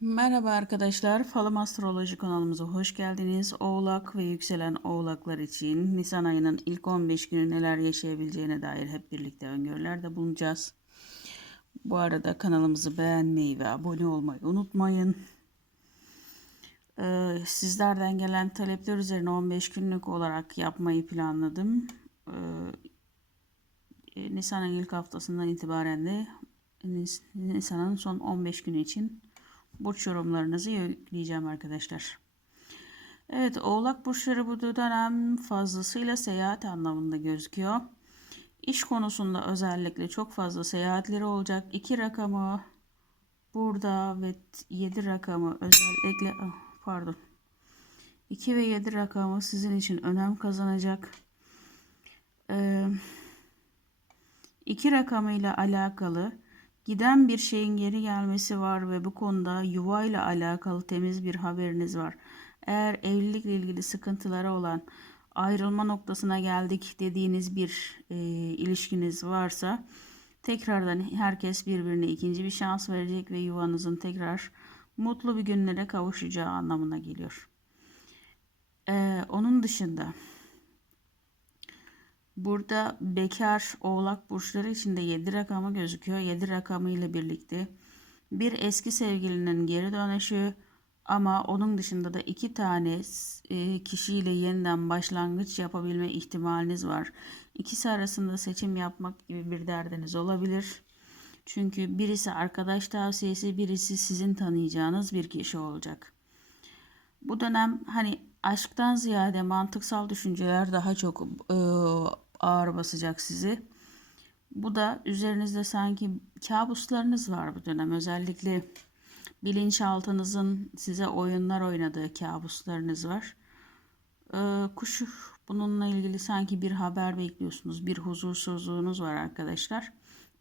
Merhaba arkadaşlar, Falım Astroloji kanalımıza hoş geldiniz. Oğlak ve yükselen oğlaklar için Nisan ayının ilk 15 günü neler yaşayabileceğine dair hep birlikte öngörülerde bulunacağız. Bu arada kanalımızı beğenmeyi ve abone olmayı unutmayın. Ee, sizlerden gelen talepler üzerine 15 günlük olarak yapmayı planladım. Ee, Nisan'ın ilk haftasından itibaren de Nis- Nisan'ın son 15 günü için burç yorumlarınızı yükleyeceğim arkadaşlar. Evet oğlak burçları bu dönem fazlasıyla seyahat anlamında gözüküyor. İş konusunda özellikle çok fazla seyahatleri olacak. 2 rakamı burada ve 7 rakamı özellikle ah, pardon 2 ve 7 rakamı sizin için önem kazanacak. Ee, 2 rakamıyla alakalı Giden bir şeyin geri gelmesi var ve bu konuda yuvayla alakalı temiz bir haberiniz var. Eğer evlilikle ilgili sıkıntıları olan ayrılma noktasına geldik dediğiniz bir e, ilişkiniz varsa tekrardan herkes birbirine ikinci bir şans verecek ve yuvanızın tekrar mutlu bir günlere kavuşacağı anlamına geliyor. Ee, onun dışında Burada bekar oğlak burçları içinde 7 rakamı gözüküyor. 7 rakamı ile birlikte bir eski sevgilinin geri dönüşü ama onun dışında da iki tane e, kişiyle yeniden başlangıç yapabilme ihtimaliniz var. İkisi arasında seçim yapmak gibi bir derdiniz olabilir. Çünkü birisi arkadaş tavsiyesi, birisi sizin tanıyacağınız bir kişi olacak. Bu dönem hani aşktan ziyade mantıksal düşünceler daha çok e, ağır basacak sizi. Bu da üzerinizde sanki kabuslarınız var bu dönem. Özellikle bilinçaltınızın size oyunlar oynadığı kabuslarınız var. Ee, kuşu bununla ilgili sanki bir haber bekliyorsunuz. Bir huzursuzluğunuz var arkadaşlar.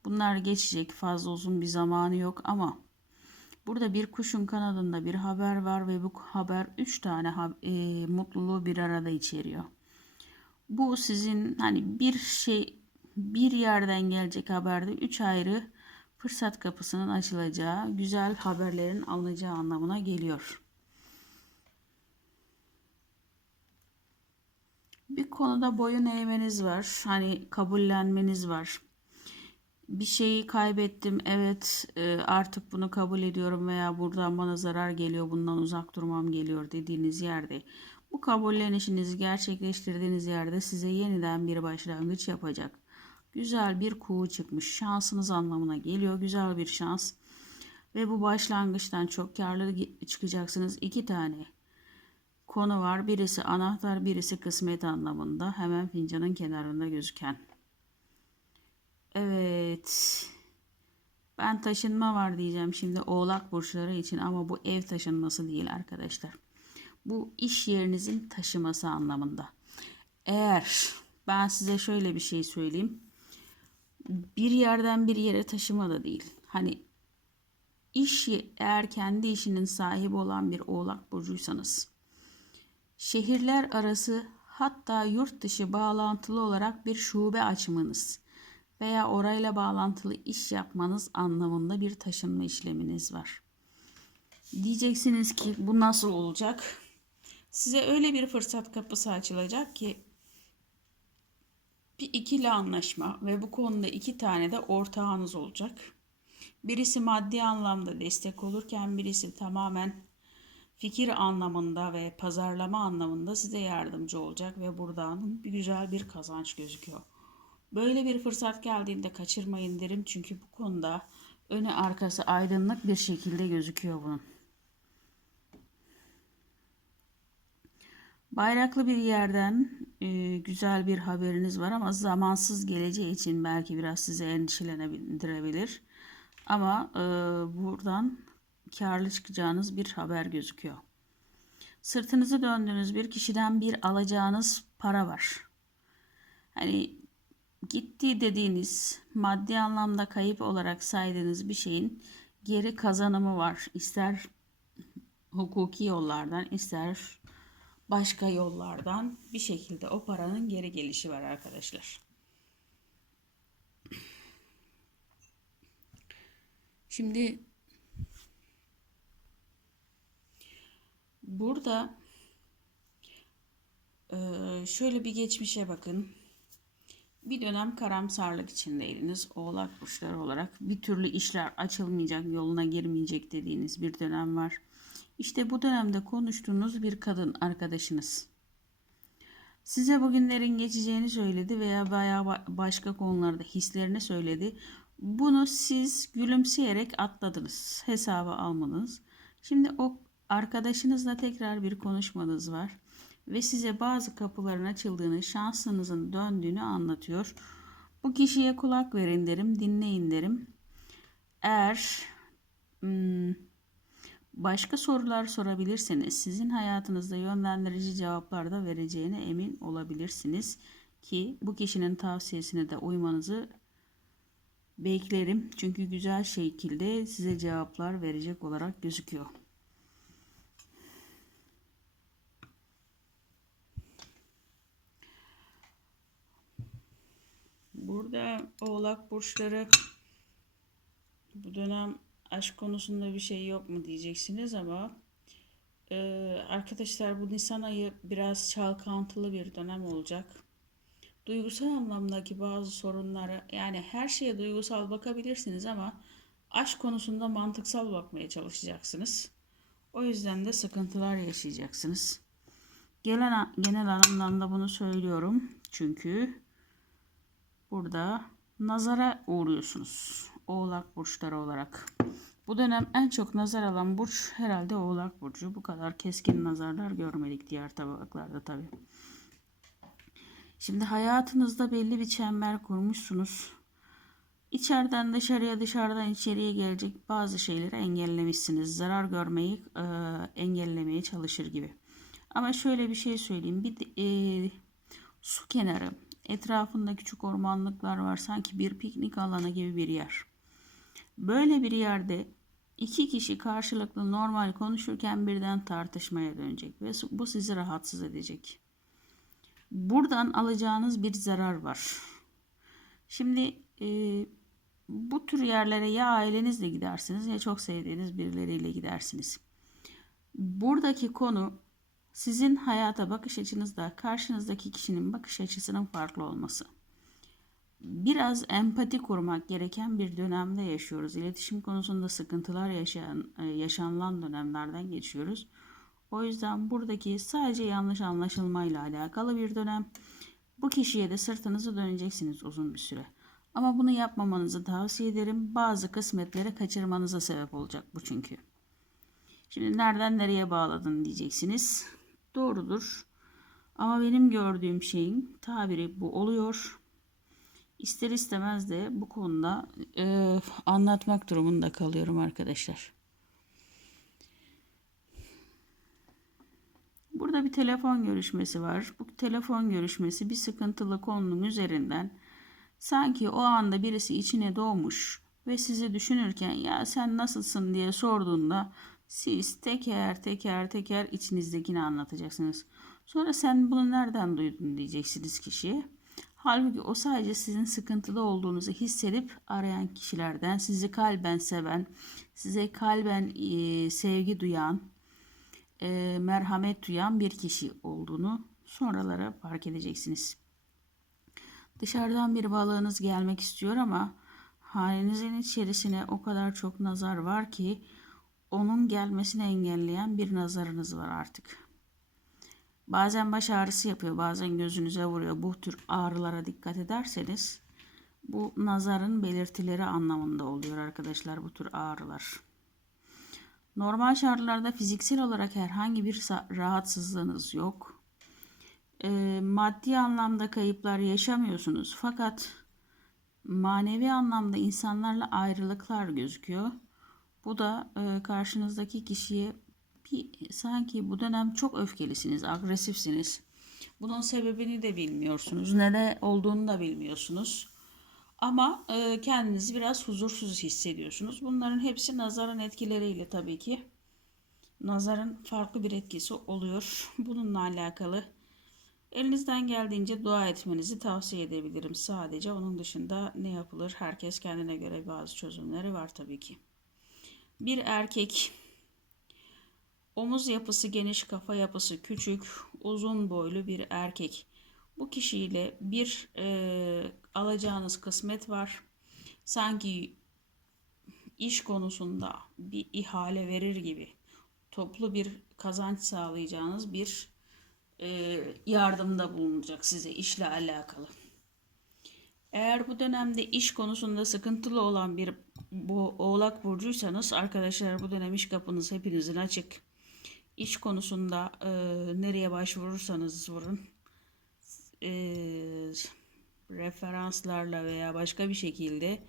Bunlar geçecek. Fazla uzun bir zamanı yok ama burada bir kuşun kanadında bir haber var ve bu haber 3 tane e, mutluluğu bir arada içeriyor. Bu sizin hani bir şey bir yerden gelecek haberde üç ayrı fırsat kapısının açılacağı, güzel haberlerin alınacağı anlamına geliyor. Bir konuda boyun eğmeniz var. Hani kabullenmeniz var. Bir şeyi kaybettim. Evet e, artık bunu kabul ediyorum veya buradan bana zarar geliyor. Bundan uzak durmam geliyor dediğiniz yerde bu kabullenişinizi gerçekleştirdiğiniz yerde size yeniden bir başlangıç yapacak. Güzel bir kuğu çıkmış. Şansınız anlamına geliyor. Güzel bir şans. Ve bu başlangıçtan çok karlı çıkacaksınız. İki tane konu var. Birisi anahtar, birisi kısmet anlamında. Hemen fincanın kenarında gözüken. Evet. Ben taşınma var diyeceğim şimdi oğlak burçları için ama bu ev taşınması değil arkadaşlar. Bu iş yerinizin taşıması anlamında. Eğer ben size şöyle bir şey söyleyeyim. Bir yerden bir yere taşıma da değil. Hani iş eğer kendi işinin sahibi olan bir oğlak burcuysanız şehirler arası hatta yurt dışı bağlantılı olarak bir şube açmanız veya orayla bağlantılı iş yapmanız anlamında bir taşınma işleminiz var. Diyeceksiniz ki bu nasıl olacak? Size öyle bir fırsat kapısı açılacak ki bir ikili anlaşma ve bu konuda iki tane de ortağınız olacak. Birisi maddi anlamda destek olurken birisi tamamen fikir anlamında ve pazarlama anlamında size yardımcı olacak ve buradan bir güzel bir kazanç gözüküyor. Böyle bir fırsat geldiğinde kaçırmayın derim çünkü bu konuda önü arkası aydınlık bir şekilde gözüküyor bunun. Bayraklı bir yerden e, güzel bir haberiniz var ama zamansız geleceği için belki biraz size endişelendirebilir. Ama e, buradan karlı çıkacağınız bir haber gözüküyor. Sırtınızı döndüğünüz bir kişiden bir alacağınız para var. Hani gitti dediğiniz maddi anlamda kayıp olarak saydığınız bir şeyin geri kazanımı var. İster hukuki yollardan ister başka yollardan bir şekilde o paranın geri gelişi var arkadaşlar. Şimdi Burada eee, şöyle bir geçmişe bakın. Bir dönem karamsarlık içindeydiniz oğlak burçları olarak. Bir türlü işler açılmayacak, yoluna girmeyecek dediğiniz bir dönem var. İşte bu dönemde konuştuğunuz bir kadın arkadaşınız. Size bugünlerin geçeceğini söyledi veya bayağı ba- başka konularda hislerini söyledi. Bunu siz gülümseyerek atladınız, hesaba almadınız. Şimdi o arkadaşınızla tekrar bir konuşmanız var ve size bazı kapıların açıldığını, şansınızın döndüğünü anlatıyor. Bu kişiye kulak verin derim, dinleyin derim. Eğer hmm, başka sorular sorabilirseniz sizin hayatınızda yönlendirici cevaplar da vereceğine emin olabilirsiniz ki bu kişinin tavsiyesine de uymanızı beklerim. Çünkü güzel şekilde size cevaplar verecek olarak gözüküyor. Burada oğlak burçları bu dönem aşk konusunda bir şey yok mu diyeceksiniz ama e, arkadaşlar bu Nisan ayı biraz çalkantılı bir dönem olacak. Duygusal anlamdaki bazı sorunları yani her şeye duygusal bakabilirsiniz ama aşk konusunda mantıksal bakmaya çalışacaksınız. O yüzden de sıkıntılar yaşayacaksınız. Genel, genel anlamda bunu söylüyorum. Çünkü burada nazara uğruyorsunuz. Oğlak burçları olarak. Bu dönem en çok nazar alan burç herhalde Oğlak burcu. Bu kadar keskin nazarlar görmedik diğer tabaklarda tabii. Şimdi hayatınızda belli bir çember kurmuşsunuz. İçeriden dışarıya, dışarıdan içeriye gelecek bazı şeyleri engellemişsiniz. Zarar görmeyi e, engellemeye çalışır gibi. Ama şöyle bir şey söyleyeyim. Bir e, su kenarı, etrafında küçük ormanlıklar var. Sanki bir piknik alanı gibi bir yer. Böyle bir yerde iki kişi karşılıklı normal konuşurken birden tartışmaya dönecek ve bu sizi rahatsız edecek. Buradan alacağınız bir zarar var. Şimdi e, bu tür yerlere ya ailenizle gidersiniz ya çok sevdiğiniz birileriyle gidersiniz. Buradaki konu sizin hayata bakış açınızda karşınızdaki kişinin bakış açısının farklı olması. Biraz empati kurmak gereken bir dönemde yaşıyoruz. İletişim konusunda sıkıntılar yaşayan, yaşanılan dönemlerden geçiyoruz. O yüzden buradaki sadece yanlış anlaşılmayla alakalı bir dönem. Bu kişiye de sırtınızı döneceksiniz uzun bir süre. Ama bunu yapmamanızı tavsiye ederim. Bazı kısmetleri kaçırmanıza sebep olacak bu çünkü. Şimdi nereden nereye bağladın diyeceksiniz. Doğrudur. Ama benim gördüğüm şeyin tabiri bu oluyor. İster istemez de bu konuda e, anlatmak durumunda kalıyorum arkadaşlar. Burada bir telefon görüşmesi var. Bu telefon görüşmesi bir sıkıntılı konunun üzerinden sanki o anda birisi içine doğmuş ve sizi düşünürken ya sen nasılsın diye sorduğunda siz teker teker teker içinizdekini anlatacaksınız. Sonra sen bunu nereden duydun diyeceksiniz kişiye. Halbuki o sadece sizin sıkıntıda olduğunuzu hissedip arayan kişilerden, sizi kalben seven, size kalben e, sevgi duyan, e, merhamet duyan bir kişi olduğunu sonralara fark edeceksiniz. Dışarıdan bir balığınız gelmek istiyor ama halinizin içerisine o kadar çok nazar var ki onun gelmesini engelleyen bir nazarınız var artık. Bazen baş ağrısı yapıyor, bazen gözünüze vuruyor. Bu tür ağrılara dikkat ederseniz bu nazarın belirtileri anlamında oluyor arkadaşlar bu tür ağrılar. Normal şartlarda fiziksel olarak herhangi bir rahatsızlığınız yok. E, maddi anlamda kayıplar yaşamıyorsunuz. Fakat manevi anlamda insanlarla ayrılıklar gözüküyor. Bu da e, karşınızdaki kişiye bir sanki bu dönem çok öfkelisiniz, agresifsiniz. Bunun sebebini de bilmiyorsunuz. Neden olduğunu da bilmiyorsunuz. Ama e, kendinizi biraz huzursuz hissediyorsunuz. Bunların hepsi nazarın etkileriyle tabii ki. Nazarın farklı bir etkisi oluyor. Bununla alakalı elinizden geldiğince dua etmenizi tavsiye edebilirim sadece. Onun dışında ne yapılır? Herkes kendine göre bazı çözümleri var tabii ki. Bir erkek Omuz yapısı geniş, kafa yapısı küçük, uzun boylu bir erkek. Bu kişiyle bir e, alacağınız kısmet var. Sanki iş konusunda bir ihale verir gibi toplu bir kazanç sağlayacağınız bir e, yardımda bulunacak size işle alakalı. Eğer bu dönemde iş konusunda sıkıntılı olan bir bu oğlak burcuysanız arkadaşlar bu dönem iş kapınız hepinizin açık. İş konusunda e, nereye başvurursanız vurun. E, referanslarla veya başka bir şekilde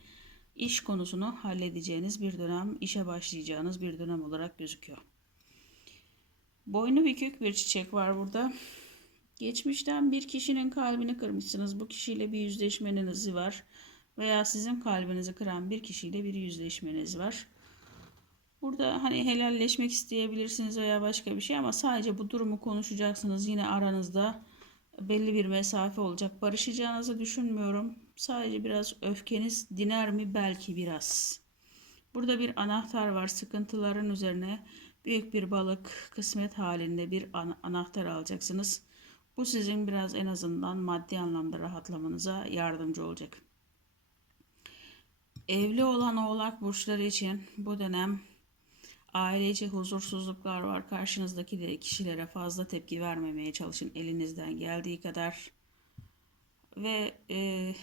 iş konusunu halledeceğiniz bir dönem, işe başlayacağınız bir dönem olarak gözüküyor. Boynu bükük bir çiçek var burada. Geçmişten bir kişinin kalbini kırmışsınız. Bu kişiyle bir yüzleşmeniz var. Veya sizin kalbinizi kıran bir kişiyle bir yüzleşmeniz var. Burada hani helalleşmek isteyebilirsiniz veya başka bir şey ama sadece bu durumu konuşacaksınız. Yine aranızda belli bir mesafe olacak. Barışacağınızı düşünmüyorum. Sadece biraz öfkeniz diner mi? Belki biraz. Burada bir anahtar var. Sıkıntıların üzerine büyük bir balık kısmet halinde bir an- anahtar alacaksınız. Bu sizin biraz en azından maddi anlamda rahatlamanıza yardımcı olacak. Evli olan oğlak burçları için bu dönem ailece huzursuzluklar var. Karşınızdaki kişilere fazla tepki vermemeye çalışın elinizden geldiği kadar. Ve e,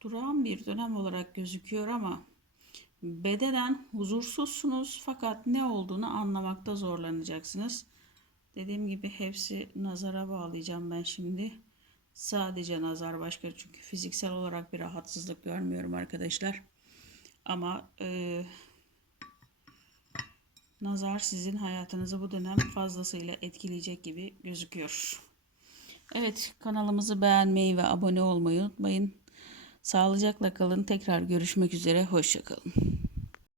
durağan bir dönem olarak gözüküyor ama bedenen huzursuzsunuz fakat ne olduğunu anlamakta zorlanacaksınız. Dediğim gibi hepsi nazara bağlayacağım ben şimdi. Sadece nazar başka çünkü fiziksel olarak bir rahatsızlık görmüyorum arkadaşlar. Ama e, nazar sizin hayatınızı bu dönem fazlasıyla etkileyecek gibi gözüküyor. Evet kanalımızı beğenmeyi ve abone olmayı unutmayın. Sağlıcakla kalın. Tekrar görüşmek üzere. Hoşçakalın.